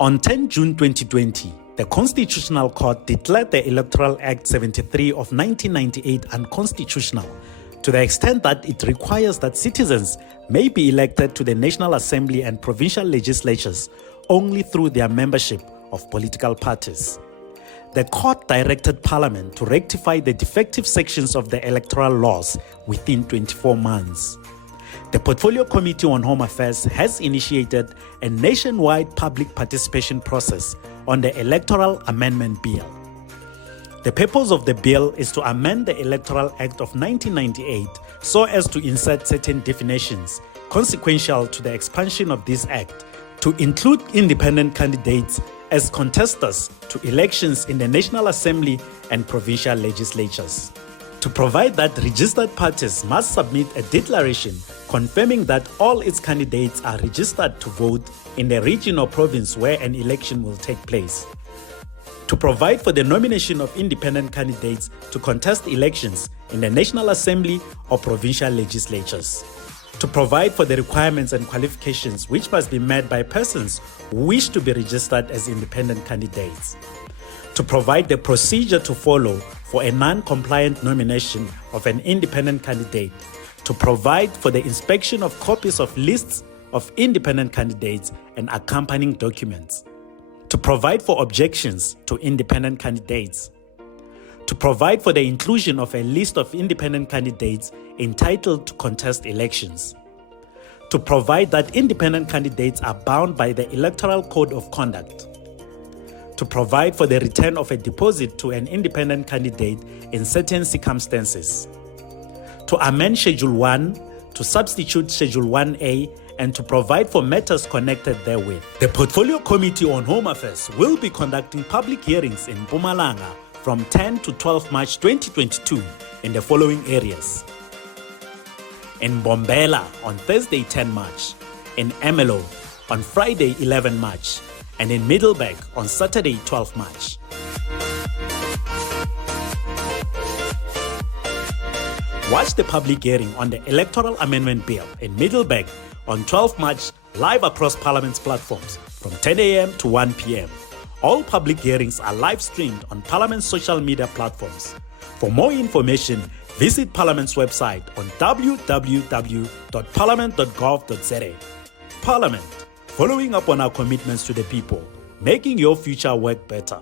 On 10 June 2020, the Constitutional Court declared the Electoral Act 73 of 1998 unconstitutional to the extent that it requires that citizens may be elected to the National Assembly and provincial legislatures only through their membership of political parties. The court directed Parliament to rectify the defective sections of the electoral laws within 24 months. The Portfolio Committee on Home Affairs has initiated a nationwide public participation process on the Electoral Amendment Bill. The purpose of the bill is to amend the Electoral Act of 1998 so as to insert certain definitions consequential to the expansion of this act to include independent candidates as contestants to elections in the National Assembly and provincial legislatures. To provide that registered parties must submit a declaration confirming that all its candidates are registered to vote in the region or province where an election will take place. To provide for the nomination of independent candidates to contest elections in the National Assembly or provincial legislatures. To provide for the requirements and qualifications which must be met by persons who wish to be registered as independent candidates. To provide the procedure to follow for a non-compliant nomination of an independent candidate. To provide for the inspection of copies of lists of independent candidates and accompanying documents. To provide for objections to independent candidates. To provide for the inclusion of a list of independent candidates entitled to contest elections. To provide that independent candidates are bound by the Electoral Code of Conduct. To provide for the return of a deposit to an independent candidate in certain circumstances. To amend Schedule 1, to substitute Schedule 1A, and to provide for matters connected therewith. The Portfolio Committee on Home Affairs will be conducting public hearings in Mpumalanga from 10 to 12 March 2022 in the following areas. In Bombela on Thursday 10 March, in Emelo on Friday 11 March, and in Middelburg on Saturday 12 March. Watch the public hearing on the Electoral Amendment Bill in Middelburg on 12 March live across Parliament's platforms from 10 a.m. to 1 p.m. All public hearings are live streamed on Parliament's social media platforms. For more information, visit Parliament's website on www.parliament.gov.za. Parliament, following up on our commitments to the people, making your future work better.